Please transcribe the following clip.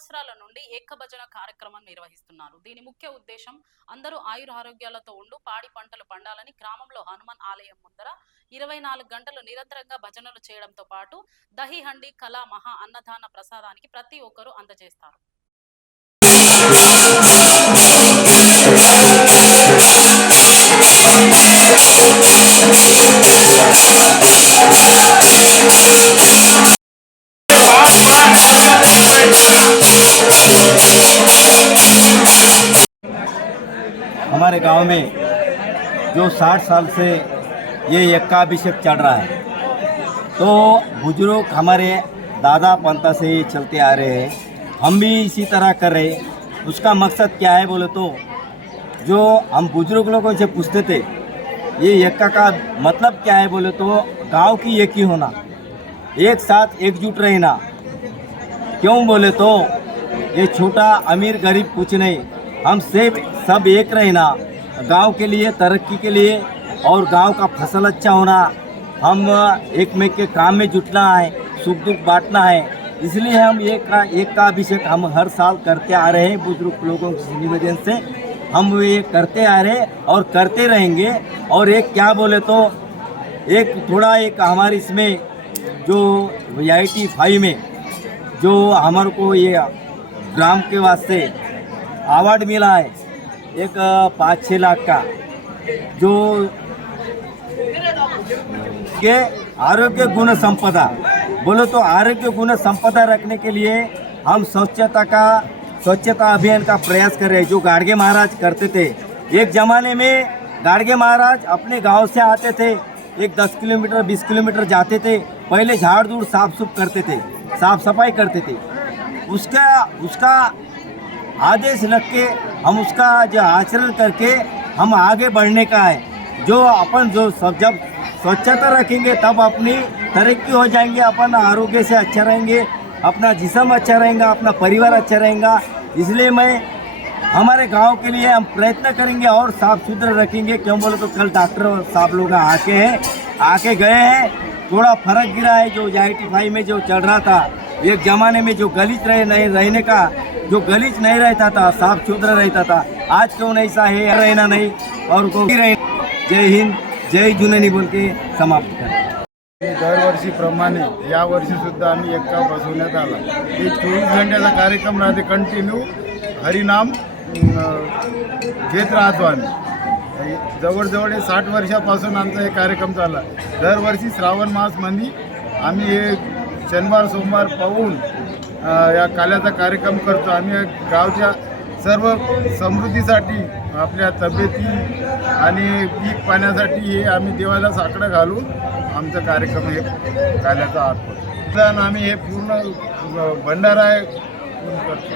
సంవత్సరాల నుండి ఏకభజన కార్యక్రమం నిర్వహిస్తున్నారు. దీని ముఖ్య ఉద్దేశం అందరూ ఆయురారోగ్యాలతో ఉంటూ పాడి పంటలు పండాలని గ్రామంలో హనుమాన్ ఆలయం ముందర 24 గంటలు నిరంతరంగా భజనలు చేయడంతో పాటు దహి హండి కళా మహా అన్నదాన ప్రసాదానికి ప్రతి ఒక్కరూ అందజేస్తారు. हमारे गांव में जो 60 साल से ये यज्ञाभिषेक चल रहा है, तो बुजुर्ग हमारे दादा पंथा से चलते आ रहे हैं, हम भी इसी तरह कर रहे हैं। उसका मकसद क्या है बोले तो जो हम बुजुर्ग लोगों से पूछते थे ये यज्ञ का मतलब क्या है बोले तो गांव की एक ही होना, एक साथ एकजुट रहना। क्यों बोले तो ये छोटा अमीर गरीब कुछ नहीं, हम सब एक रहना, गांव के लिए तरक्की के लिए और गांव का फसल अच्छा होना, हम एक में के काम में जुटना है, सुख दुख बांटना है। इसलिए हम एक का अभिषेक हम हर साल करते आ रहे हैं। बुजुर्ग लोगों की निवेदन से हम ये करते आ रहे और करते रहेंगे। और एक क्या बोले तो एक थोड़ा एक हमारे इसमें जो IIT 5 में जो हमारे को ये ग्राम के वास्ते अवार्ड मिला है, एक 5-6 लाख का, जो के आरोग्य गुण संपदा बोलो तो आरोग्य गुण संपदा रखने के लिए हम स्वच्छता अभियान का प्रयास कर रहे हैं, जो गाड़गे महाराज करते थे। एक ज़माने में गाड़गे महाराज अपने गांव से आते थे, एक 10 किलोमीटर 20 किलोमीटर जाते थे, पहले झाड़ धूड़ साफ सुफ करते थे, साफ सफाई करते थे। उसका आदेश रख के हम उसका जो आचरण करके हम आगे बढ़ने का है। जो अपन जो सब जब स्वच्छता रखेंगे तब अपनी तरक्की हो जाएंगे, अपन आरोग्य से अच्छा रहेंगे, अपना जिस्म अच्छा रहेगा, अपना परिवार अच्छा रहेगा। इसलिए मैं हमारे गांव के लिए हम प्रयत्न करेंगे और साफ सुथरा रखेंगे। क्यों बोले तो कल डॉक्टर साहब लोग आके गए हैं, थोड़ा फर्क गिरा है। जो IIT 5 में जो चल रहा था, एक ज़माने में जो गलीच रहने का जो गलीच नहीं रहता था, साफ सुथरा रहता था, आज क्यों ऐसा है, रहना नहीं और को जय हिंद जय जुनेनी बोल के समाप्त करें। दरवर्षीप्रमाणे या वर्षी सुद्धा आम्ही एका बसवण्यात आला। एक 24 घंट्याचा कार्यक्रम राहते, कंटिन्यू हरिनाम घेत राहतो आम्ही। जवळजवळ 60 वर्षापासून आमचा हे कार्यक्रम चालला। दरवर्षी श्रावण मासमध्ये आम्ही हे शनिवार सोमवार पाहून या काल्याचा कार्यक्रम करतो। आम्ही गावच्या सर्व समृद्धीसाठी, आपल्या तब्येती आणि पीक पाण्यासाठी हे आम्ही देवाला साकडं घालून आमचा कार्यक्रम हे काल्याचा आत करतो। आम्ही हे पूर्ण भंडारा करतो।